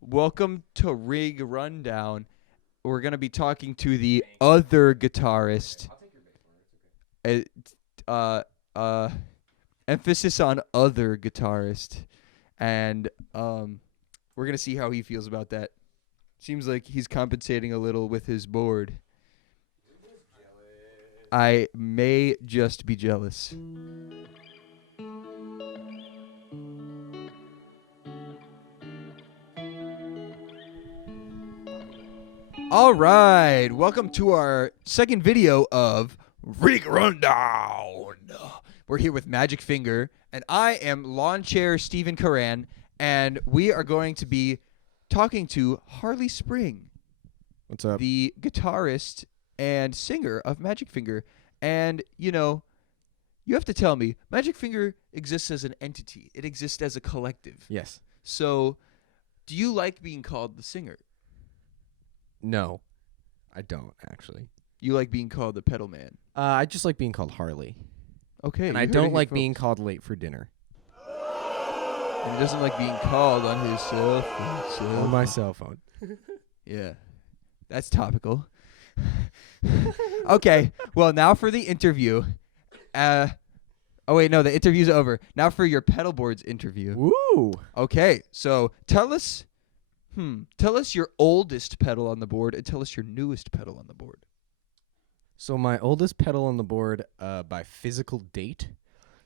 Welcome to Rig Rundown. We're going to be talking to the other guitarist. Uh, uh, Emphasis on other guitarist. And we're going to see how he feels about that. Seems like he's compensating a little with his board. I may just be jealous. All right, welcome to our second video of Rig Rundown. We're here with Magic Finger, and I am Lawn Chair Stephen Karan, and we are going to be talking to Harley Spring. What's up? The guitarist and singer of Magic Finger. And, you know, you have to tell me, Magic Finger exists as an entity. It exists as a collective. Yes. So, do you like being called the singer? No, I don't actually. You like being called the pedal man? I just like being called Harley. Okay. And I don't like being called late for dinner. And he doesn't like being called on his cell phone. On my cell phone. Yeah. That's topical. Okay. Well, now for the interview. Oh, wait. No, the interview's over. Now for your pedal boards interview. Woo! Okay. So tell us your oldest pedal on the board and tell us your newest pedal on the board. So my oldest pedal on the board by physical date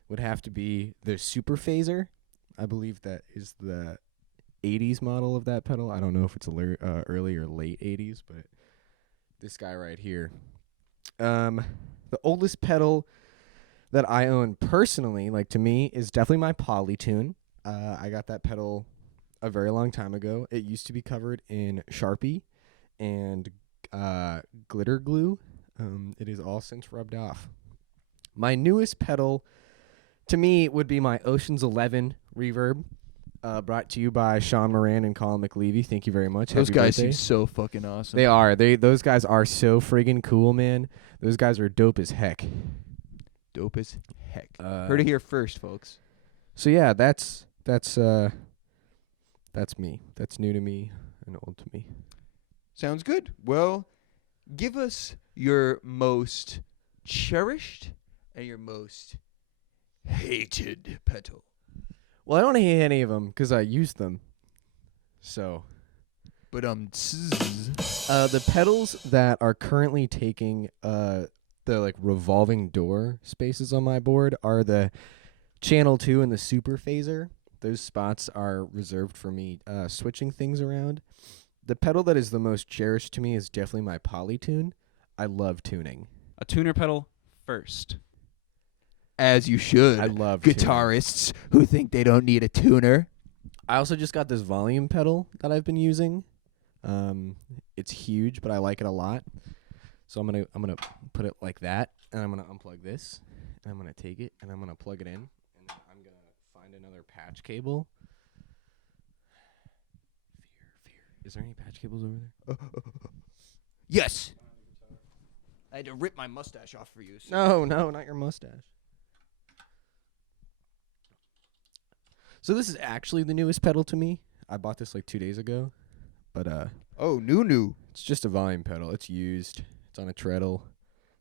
would have to be the Super Phaser. I believe that is the 80s model of that pedal. I don't know if it's early or late 80s, but this guy right here. The oldest pedal that I own personally, like to me, is definitely my Polytune. I got that pedal a very long time ago. It used to be covered in Sharpie and glitter glue. It is all since rubbed off. My newest pedal, to me, would be my Ocean's 11 reverb, brought to you by Sean Moran and Colin McLeavy. Thank you very much. Those Happy guys birthday. seem so fucking awesome. They are. Those guys are so friggin' cool, man. Those guys are dope as heck. Dope as heck. Heard it here first, folks. So yeah, that's me. That's new to me and old to me. Sounds good. Well, give us your most cherished and your most hated pedal. Well, I don't hate any of them because I use them. So, But the pedals that are currently taking the like revolving door spaces on my board are the Channel 2 and the Super Phaser. Those spots are reserved for me switching things around. The pedal that is the most cherished to me is definitely my Polytune. I love tuning. A tuner pedal first. as you should. I love guitarists who think they don't need a tuner. I also just got this volume pedal that I've been using. It's huge, but I like it a lot. So I'm gonna put it like that, and I'm gonna unplug this, and I'm gonna take it, and I'm gonna plug it in, and then I'm gonna find another patch cable. Fear. Is there any patch cables over there? Yes. I had to rip my mustache off for you. No, not your mustache. So this is actually the newest pedal to me. I bought this like 2 days ago, but Oh, new. it's just a volume pedal. It's used. It's on a treadle.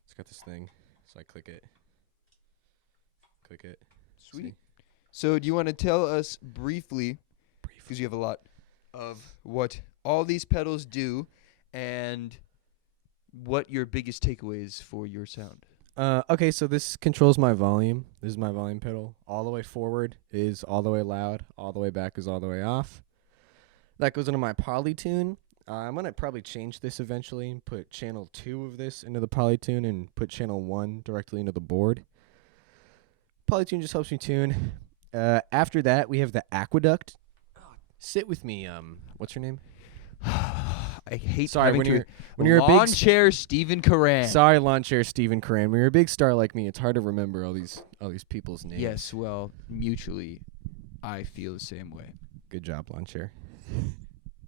It's got this thing. So I click it. Sweet. See? So do you want to tell us briefly, because you have a lot, of what all these pedals do and what your biggest takeaway is for your sound? Okay, so this controls my volume. This is my volume pedal. All the way forward is all the way loud. All the way back is all the way off. That goes into my Polytune. I'm going to probably change this eventually and put channel 2 of this into the Polytune and put channel 1 directly into the board. Polytune just helps me tune. After that, we have the Aqueduct. Sit with me. What's your name? I hate Sorry, having when to you're when you're a lawn big chair Stephen Karan. Sorry, lawn chair Stephen Karan. When you're a big star like me, it's hard to remember all these people's names. Yes, well, mutually, I feel the same way. Good job, lawn chair.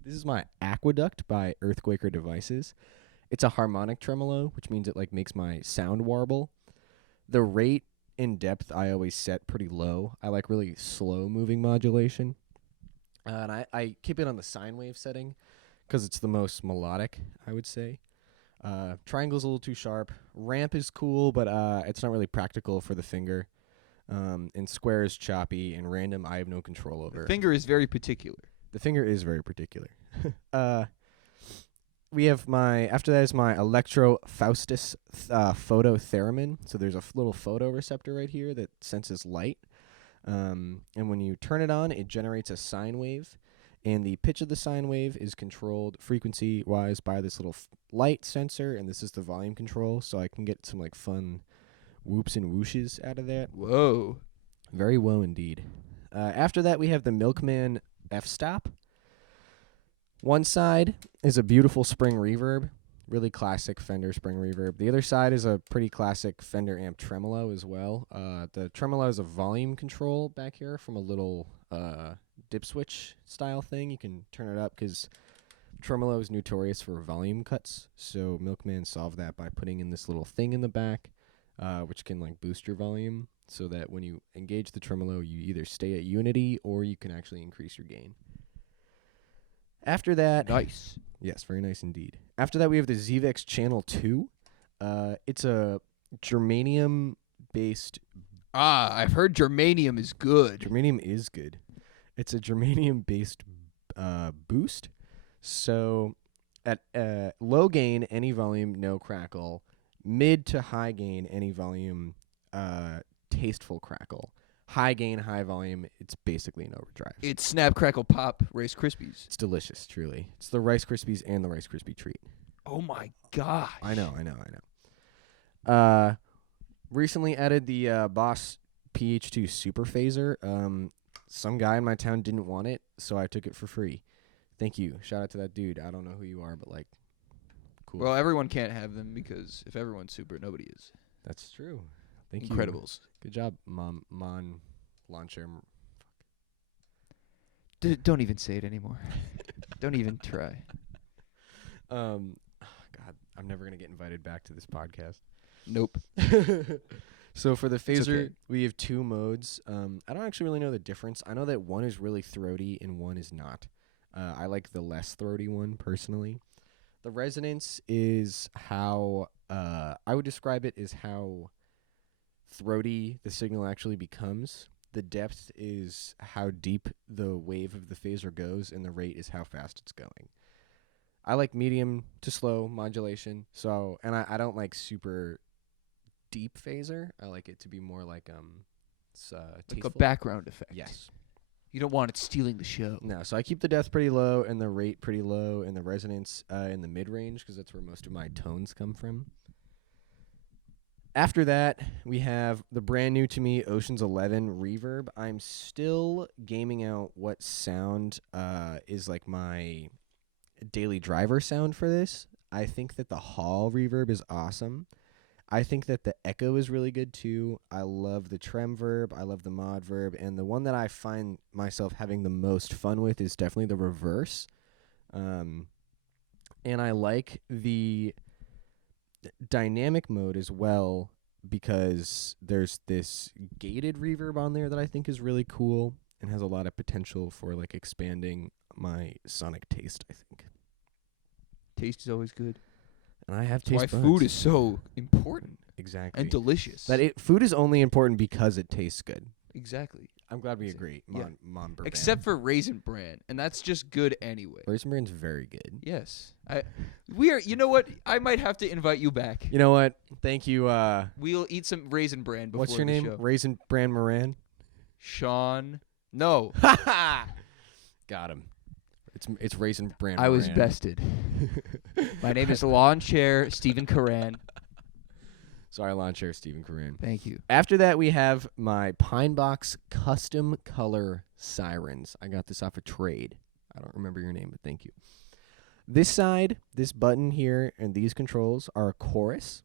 This is my Aqueduct by Earthquaker Devices. It's a harmonic tremolo, which means it like makes my sound warble. The rate in depth I always set pretty low. I like really slow moving modulation. And I keep it on the sine wave setting because it's the most melodic, I would say. Triangle's a little too sharp. Ramp is cool, but it's not really practical for the finger. And square is choppy, and random I have no control over. The finger is very particular. The finger is very particular. We have after that is my Electro Faustus phototheremin. So there's a little photoreceptor right here that senses light. And when you turn it on, it generates a sine wave. And the pitch of the sine wave is controlled frequency-wise by this little light sensor, and this is the volume control, so I can get some like fun whoops and whooshes out of that. Whoa. Very whoa indeed. After that, we have the Milkman f-stop. One side is a beautiful spring reverb, really classic Fender spring reverb. The other side is a pretty classic Fender amp tremolo as well. The tremolo is a volume control back here from a little dip switch style thing. You can turn it up because tremolo is notorious for volume cuts. So Milkman solved that by putting in this little thing in the back, which can like boost your volume so that when you engage the tremolo, you either stay at unity or you can actually increase your gain. After that, Nice. yes, very nice indeed. After that, we have the Zvex Channel 2. It's a germanium-based. I've heard germanium is good. Germanium is good. It's a germanium-based boost. So at low gain, any volume, no crackle. Mid to high gain, any volume, tasteful crackle. High gain, high volume, it's basically an overdrive. It's Snap, Crackle, Pop Rice Krispies. It's delicious, truly. It's the Rice Krispies and the Rice Krispie treat. Oh my gosh. I know. Recently added the Boss PH2 Super Phaser. Some guy in my town didn't want it, so I took it for free. Thank you. Shout out to that dude. I don't know who you are, but like, cool. Well, everyone can't have them because if everyone's super, nobody is. That's true. Thank you. Incredibles. Good job, Mon Lawn Chair. Don't even say it anymore. Don't even try. God, I'm never gonna get invited back to this podcast. Nope. So for the phaser, okay. we have two modes. I don't actually really know the difference. I know that one is really throaty and one is not. I like the less throaty one personally. The resonance is how I would describe it as how throaty the signal actually becomes. The depth is how deep the wave of the phaser goes, and the rate is how fast it's going. I like medium to slow modulation, so and I don't like super deep phaser. I like it to be more like Like a tasteful. background effect. Yes. You don't want it stealing the show. No, so I keep the depth pretty low and the rate pretty low and the resonance in the mid range because that's where most of my tones come from. After that, we have the brand new to me Ocean's 11 reverb. I'm still gaming out what sound is like my daily driver sound for this. I think that the Hall reverb is awesome. I think that the echo is really good too. I love the trem verb. I love the mod verb. And the one that I find myself having the most fun with is definitely the reverse. And I like the dynamic mode as well because there's this gated reverb on there that I think is really cool and has a lot of potential for like expanding my sonic taste, I think. Taste is always good. And I have That's why taste buds. food is so important exactly and delicious. food is only important because it tastes good. Exactly. I'm glad we agree. Yeah. Mom Bourbon. Except for Raisin Bran, and that's just good anyway. Raisin Bran's very good. Yes. We are. You know what? I might have to invite you back. You know what? Thank you. We'll eat some Raisin Bran before What's your the name? show. Raisin Bran Moran? Sean. No. Got him. It's Raisin Bran I was Moran. bested. My name is Lawn Chair Stephen Karan. Sorry, lawn chair Stephen Corinne. Thank you. After that, we have my Pine Box custom color sirens. I got this off a trade. I don't remember your name, but thank you. This side, this button here, and these controls are a chorus.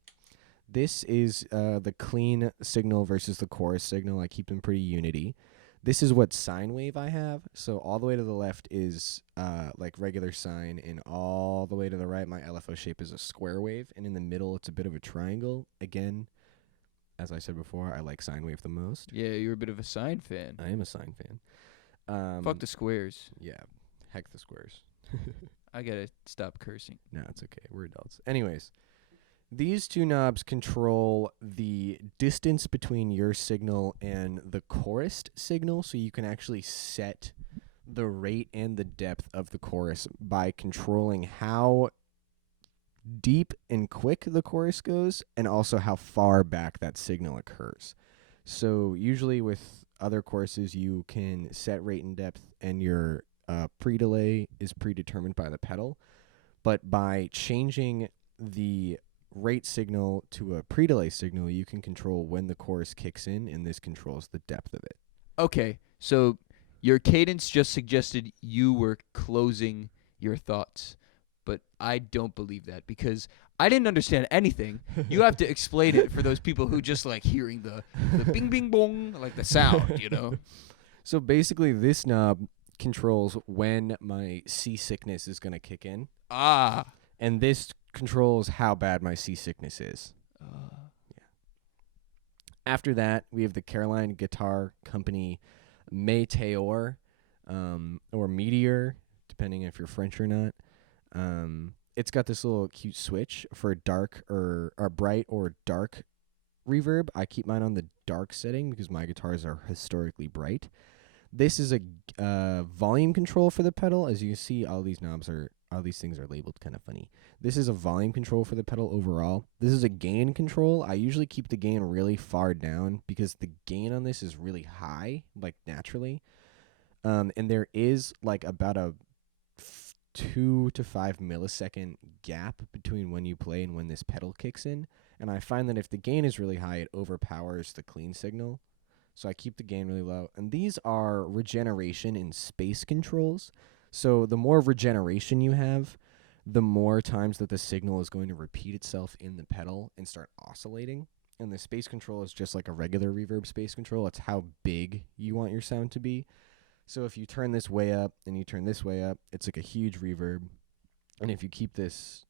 This is the clean signal versus the chorus signal. I keep them pretty unity. This is what sine wave I have. So all the way to the left is like regular sine, and all the way to the right, my LFO shape is a square wave, and in the middle, it's a bit of a triangle. Again, as I said before, I like sine wave the most. Yeah, you're a bit of a sign fan. I am a sine fan. Fuck the squares. Yeah, heck the squares. I gotta stop cursing. No, it's okay. We're adults. Anyways, these two knobs control the distance between your signal and the chorused signal, so you can actually set the rate and the depth of the chorus by controlling how deep and quick the chorus goes and also how far back that signal occurs. So usually with other choruses, you can set rate and depth, and your pre-delay is predetermined by the pedal. But by changing the rate signal to a pre-delay signal, you can control when the chorus kicks in, and this controls the depth of it. Okay, so your cadence just suggested you were closing your thoughts, but I don't believe that because I didn't understand anything. You have to explain it for those people who just like hearing the bing bing bong, like the sound, you know? So basically, this knob controls when my seasickness is going to kick in, Ah. and this controls how bad my seasickness is. After that, we have the Caroline Guitar Company Meteor, or Meteor, depending if you're French or not. It's got this little cute switch for dark or bright or dark reverb. I keep mine on the dark setting because my guitars are historically bright. This is a volume control for the pedal. As you can see, all these things are labeled kind of funny. This is a volume control for the pedal overall. This is a gain control. I usually keep the gain really far down because the gain on this is really high, like naturally. And there is like about a 2 to 5 millisecond gap between when you play and when this pedal kicks in. And I find that if the gain is really high, it overpowers the clean signal. So I keep the gain really low. And these are regeneration and space controls. So the more regeneration you have, the more times that the signal is going to repeat itself in the pedal and start oscillating. And the space control is just like a regular reverb space control. It's how big you want your sound to be. So if you turn this way up and you turn this way up, it's like a huge reverb. And if you keep this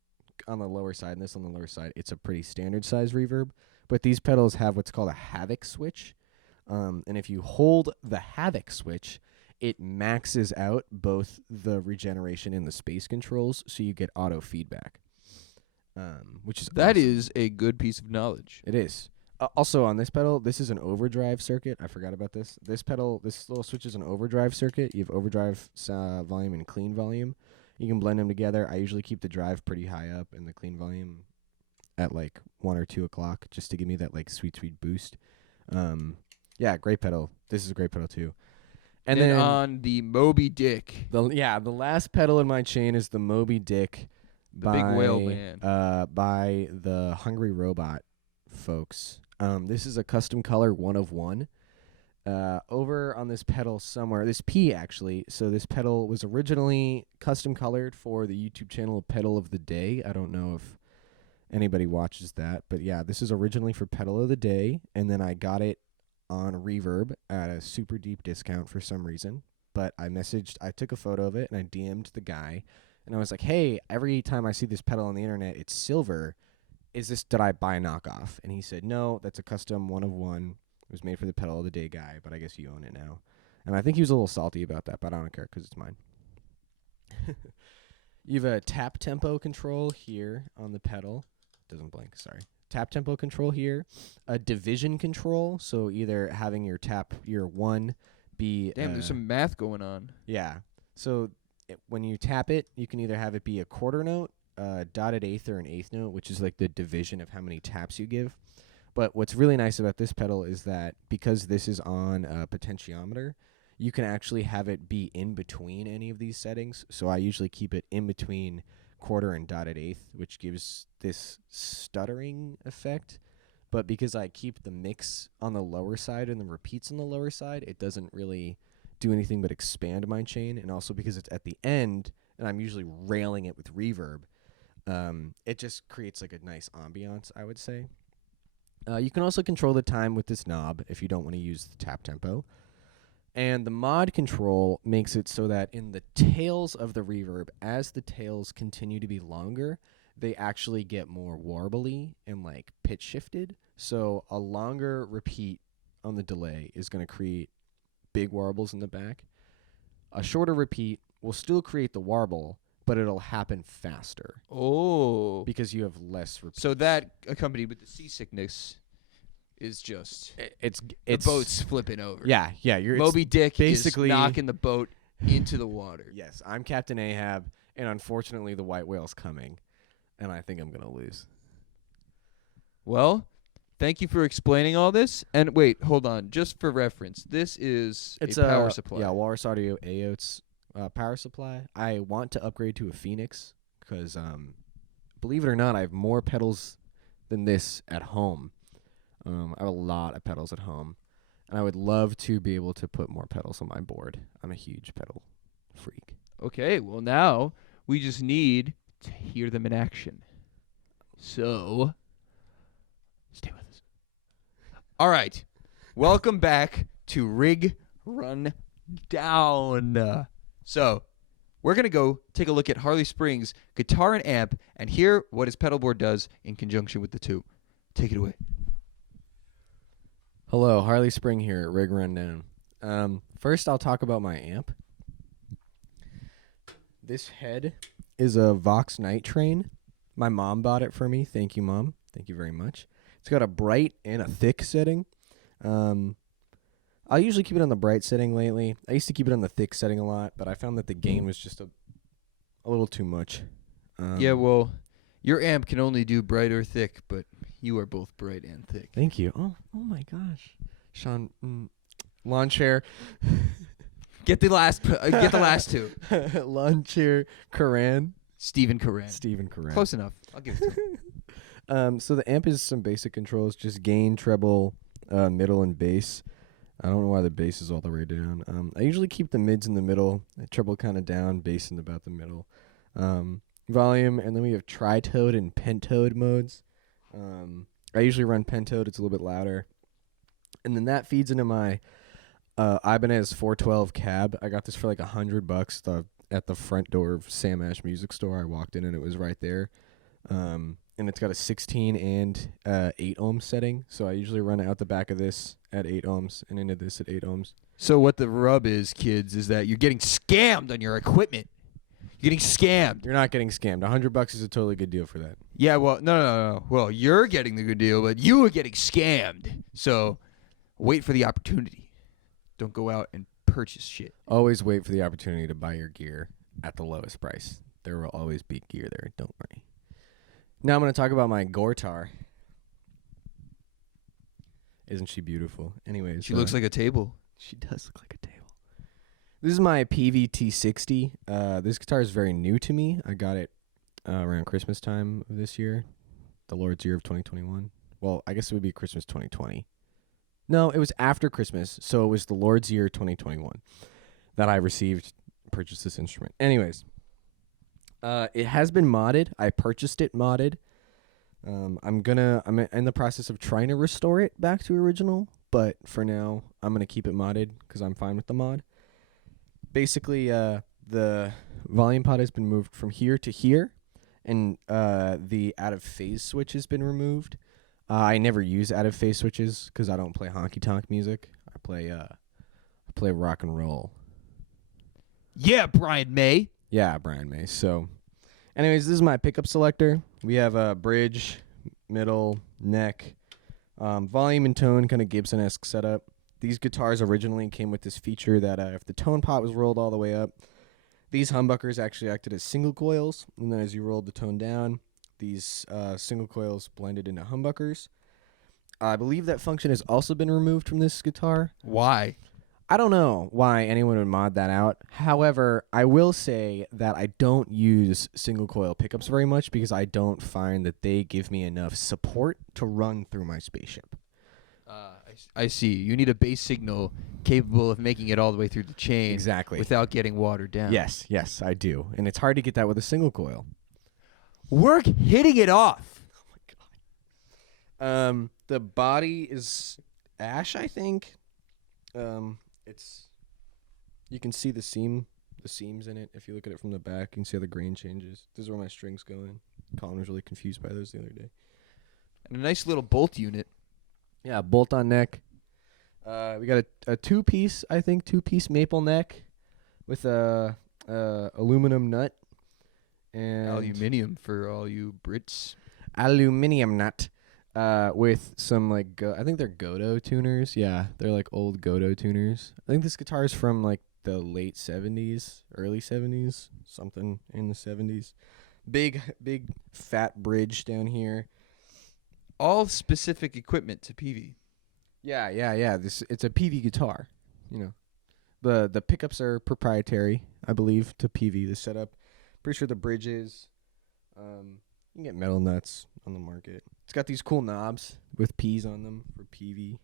on the lower side and this on the lower side, it's a pretty standard size reverb. But these pedals have what's called a havoc switch. And if you hold the havoc switch, it maxes out both the regeneration and the space controls, so you get auto feedback, which is That awesome. is a good piece of knowledge. It is. Also, on this pedal, this is an overdrive circuit. I forgot about this. This little switch is an overdrive circuit. You have overdrive volume and clean volume. You can blend them together. I usually keep the drive pretty high up and the clean volume at like 1 or 2 o'clock just to give me that like sweet boost. Yeah, great pedal. This is a great pedal too. And then on the Moby Dick, the last pedal in my chain is the Moby Dick the Big Whale Man. by the Hungry Robot folks. This is a custom color 1 of 1. Over on this pedal somewhere, this P actually. So this pedal was originally custom colored for the YouTube channel Pedal of the Day. I don't know if anybody watches that, but yeah, this is originally for Pedal of the Day, and then I got it on Reverb at a super deep discount for some reason. But I took a photo of it and I DM'd the guy, and I was like, hey, every time I see this pedal on the internet, it's silver. Did I buy a knockoff? And he said, no, that's a custom 1 of 1. It was made for the Pedal of the Day guy, but I guess you own it now. And I think he was a little salty about that, but I don't care because it's mine. You have a tap tempo control here on the pedal. Doesn't blink, sorry. Tap tempo control here. A division control, so either having your 1 be... Damn, there's some math going on. Yeah. So when you tap it, you can either have it be a quarter note, dotted eighth, or an eighth note, which is like the division of how many taps you give. But what's really nice about this pedal is that because this is on a potentiometer, you can actually have it be in between any of these settings. So I usually keep it in between quarter and dotted eighth, which gives this stuttering effect. But because I keep the mix on the lower side and the repeats on the lower side, it doesn't really do anything but expand my chain. And also because it's at the end, and I'm usually railing it with reverb, it just creates like a nice ambiance, I would say. You can also control the time with this knob if you don't want to use the tap tempo. And the mod control makes it so that in the tails of the reverb, as the tails continue to be longer, they actually get more warbly and like pitch shifted. So a longer repeat on the delay is going to create big warbles in the back. A shorter repeat will still create the warble, but it'll happen faster Oh. because you have less repeats. So that accompanied with the seasickness is just It's the boat's flipping over. Yeah. You're Moby Dick basically is knocking the boat into the water. Yes, I'm Captain Ahab, and unfortunately the white whale's coming, and I think I'm gonna lose. Well, thank you for explaining all this. And wait, hold on. Just for reference, this is It's a power supply. Yeah, Walrus Audio AOT's power supply. I want to upgrade to a Phoenix because, believe it or not, I have more pedals than this at home. I have a lot of pedals at home, and I would love to be able to put more pedals on my board. I'm a huge pedal freak. Okay, well now we just need to hear them in action. So, stay with us. All right, welcome back to Rig Run Down. So, we're going to go take a look at Harley Spring's guitar and amp and hear what his pedal board does in conjunction with the two. Take it away. Hello, Harley Spring here at Rig Rundown. First, I'll talk about my amp. This head is a Vox Night Train. My mom bought it for me. Thank you, Mom. Thank you very much. It's got a bright and a thick setting. I'll usually keep it on the bright setting lately. I used to keep it on the thick setting a lot, but I found that the gain was just a little too much. Yeah, well, your amp can only do bright or thick, but you are both bright and thick. Thank you. Oh my gosh, Sean. Lawn chair. Get the last two. Lawn chair. Karan. Stephen Karan. Stephen Karan. Close enough. I'll give it to him. So the amp is some basic controls, just gain, treble, middle, and bass. I don't know why the bass is all the way down. I usually keep the mids in the middle, treble kind of down, bass in about the middle. Volume, and then we have tritode and pentode modes. I usually run pentode. It's a little bit louder. And then that feeds into my Ibanez 412 cab. I got this for like $100 at the front door of Sam Ash Music Store. I walked in and it was right there. And it's got a 16 and 8 ohm setting. So I usually run it out the back of this at 8 ohms and into this at 8 ohms. So what the rub is, kids, is that you're getting scammed on your equipment. You're getting scammed. You're not getting scammed. $100 is a totally good deal for that. Yeah, well, no. Well, you're getting the good deal, but you are getting scammed. So wait for the opportunity. Don't go out and purchase shit. Always wait for the opportunity to buy your gear at the lowest price. There will always be gear there. Don't worry. Now I'm going to talk about my Gortar. Isn't she beautiful? Anyways. She looks like a table. She does look like a table. This is my PVT60. This guitar is very new to me. I got it around Christmas time of this year. The Lord's year of 2021. Well, I guess it would be Christmas 2020. No, it was after Christmas, so it was the Lord's year 2021 that I purchased this instrument. Anyways. It has been modded. I purchased it modded. I'm in the process of trying to restore it back to original, but for now, I'm going to keep it modded because I'm fine with the mod. Basically, the volume pot has been moved from here to here, and the out-of-phase switch has been removed. I never use out-of-phase switches because I don't play honky-tonk music. I play rock and roll. Yeah, Brian May. Yeah, Brian May. So, anyways, this is my pickup selector. We have a bridge, middle, neck, volume and tone, kind of Gibson-esque setup. These guitars originally came with this feature that if the tone pot was rolled all the way up, these humbuckers actually acted as single coils, and then as you rolled the tone down, these single coils blended into humbuckers. I believe that function has also been removed from this guitar. Why? I don't know why anyone would mod that out. However, I will say that I don't use single coil pickups very much because I don't find that they give me enough support to run through my spaceship. I see. You need a bass signal capable of making it all the way through the chain. Exactly. Without getting watered down. Yes, I do. And it's hard to get that with a single coil. We're hitting it off. Oh my god. The body is ash, I think. You can see the seams in it. If you look at it from the back, you can see how the grain changes. This is where my strings go in. Colin was really confused by those the other day. And a nice little bolt unit. Yeah, bolt on neck. We got a two-piece maple neck. with a aluminum nut and Aluminium for all you Brits. aluminium nut with some like I think they're Godot tuners. Yeah, they're like old Godot tuners. I think this guitar is from like the late 70s, early 70s, something in the 70s. Big fat bridge down here. All specific equipment to PV. Yeah. It's a PV guitar, you know. The pickups are proprietary, I believe, to PV. The setup, pretty sure the bridge is. You can get metal nuts on the market. It's got these cool knobs with P's on them for PV.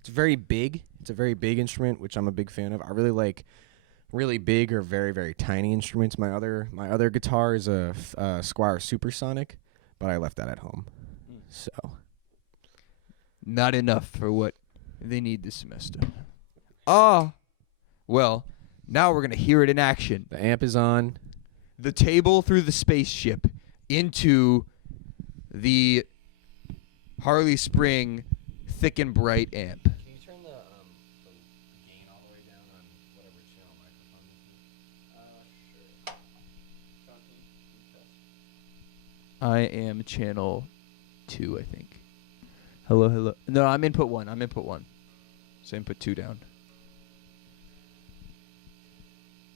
It's very big. It's a very big instrument, which I'm a big fan of. I really like really big or very, very tiny instruments. My other guitar is a Squier Supersonic, but I left that at home. So Not enough for what they need this semester. Well, now we're going to hear it in action. the amp is on. The table through the spaceship into the Harley Spring thick and bright amp. Can you turn the gain all the way down on whatever channel microphone this is? Sure. I am channel 2, I think. Hello. No, I'm input 1. So input 2 down.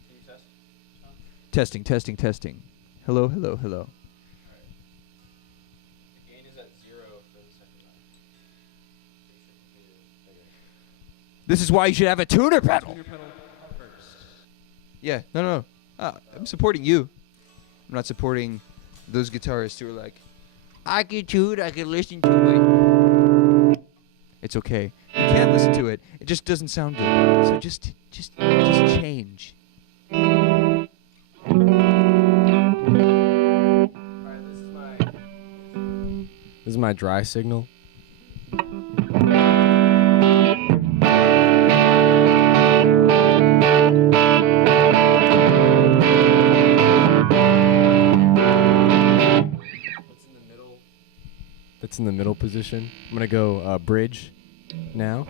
Can you test? Testing. Hello. The gain is at 0 for the second line. This is why you should have a tuner pedal. Tuner pedal first. Yeah, no. I'm supporting you. I'm not supporting those guitarists who are like, I can tune, I can listen to it. It's okay. You can listen to it. It just doesn't sound good. So just change. Alright, this is my dry signal. That's in the middle position. I'm gonna go bridge now.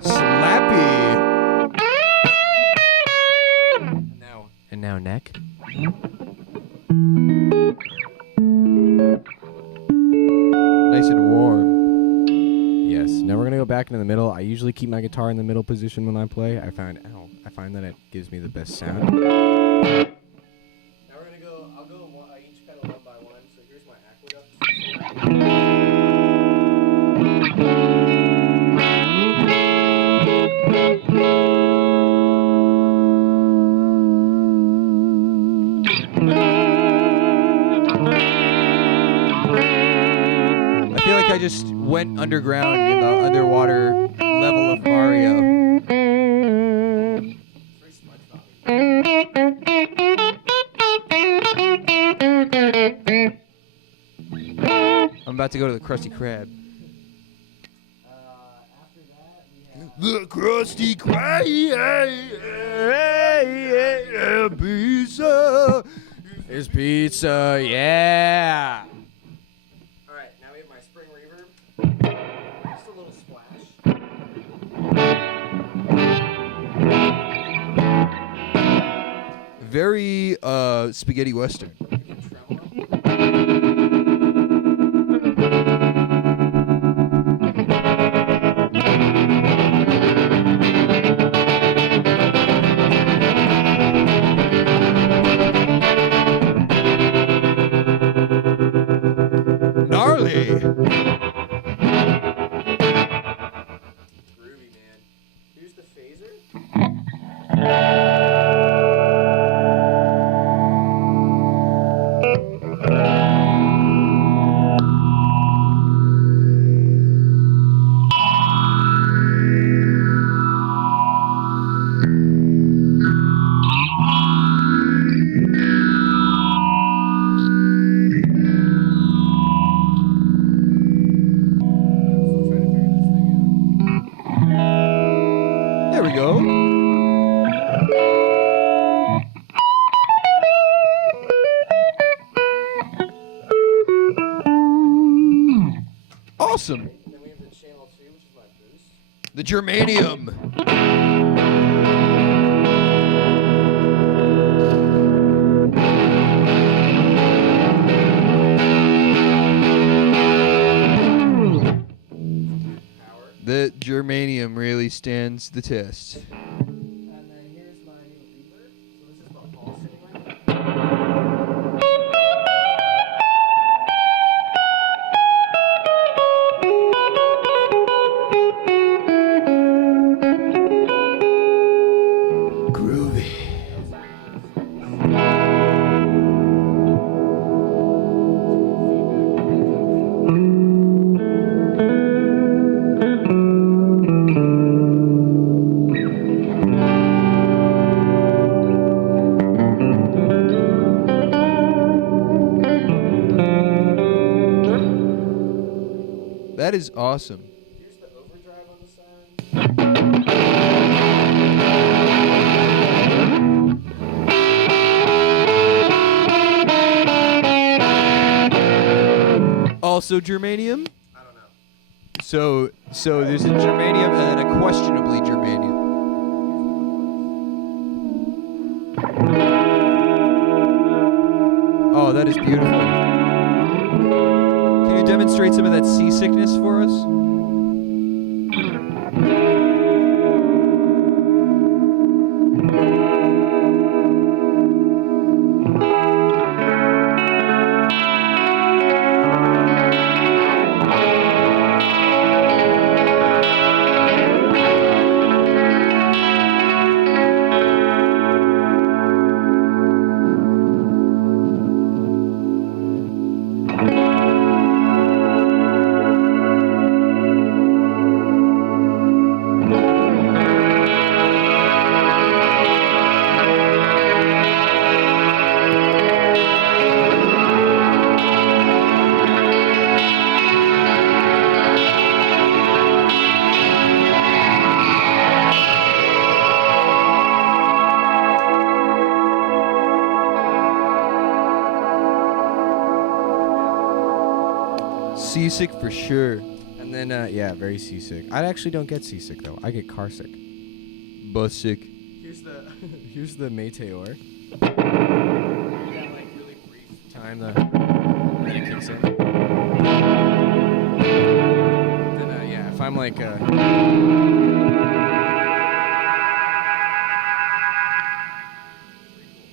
Slappy. And now neck. Nice and warm. Yes. Now we're gonna go back into the middle. I usually keep my guitar in the middle position when I play. I find that it gives me the best sound. Now we're gonna go. I'll go each pedal one by one. So here's my aqueduct. I feel like I just went underground in the underwater level of Mario. I'm about to go to the Krusty Krab. The Krusty Krab pizza. Here's pizza, yeah. All right, now we have my spring reverb. Just a little splash. Very spaghetti western. We can tremolo. Gnarly. Groovy, man. Here's the phaser. Still trying to figure this thing out. There we go. Awesome. Then we have the channel 2, which is my boost. The germanium. really stands the test. And then here's my new reverb. So this is the hall sitting right here. Groovy. That is awesome. Here's the overdrive on the side. Also germanium? I don't know. So there's a germanium and a questionably germanium. Oh, that is beautiful. Can you demonstrate some of that seasickness for us? Seasick for sure. And then, yeah, very seasick. I actually don't get seasick, though. I get car sick. Bus sick. Here's the here's the Meteor. That, like, really brief time that it kicks in. Then, yeah, if I'm like,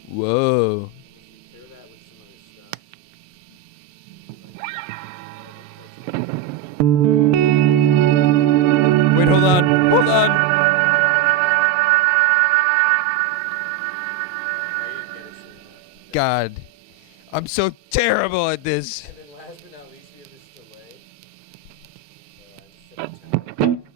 Whoa. pair that with some other stuff. Wait, hold on. Hold on. God. I'm so terrible at this. And then last but not least, we have this delay. So I just set a time.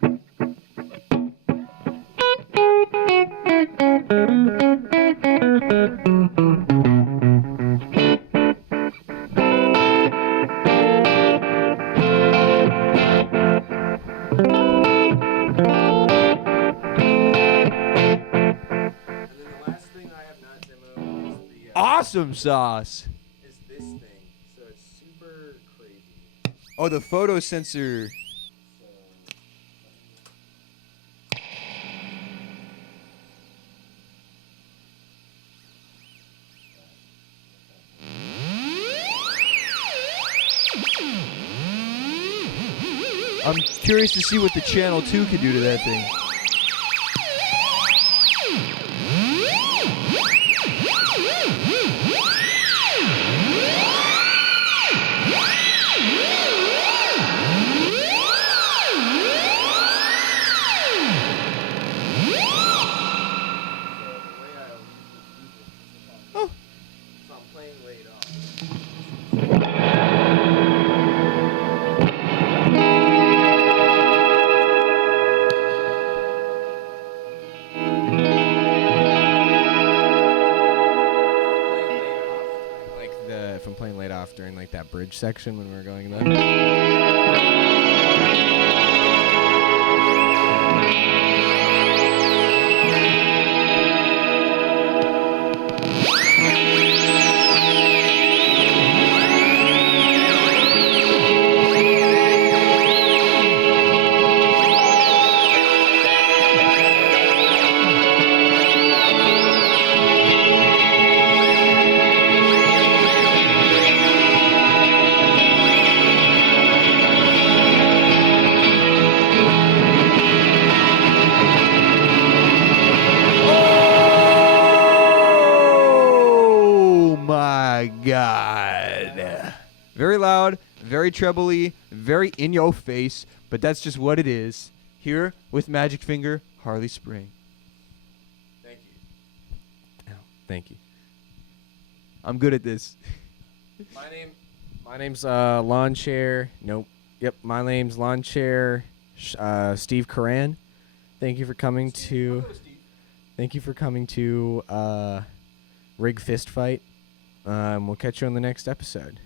And then the last thing I have not demoed is the Awesome sauce. is this thing. So it's super crazy. Oh, the photo sensor. So I'm curious to see what the Channel 2 can do to that thing. Oh. So I'm playing laid off. If I'm playing laid off during like that bridge section when we were going there. Very loud, very trebly, very in your face, but that's just what it is. Here with Magic Finger, Harley Spring. Thank you. Thank you. I'm good at this. My name's Lawn Chair. Nope. Yep. My name's Lawn Chair. Steve Karan. Thank you for coming to. Thank you for coming to Rig Fist Fight. We'll catch you on the next episode.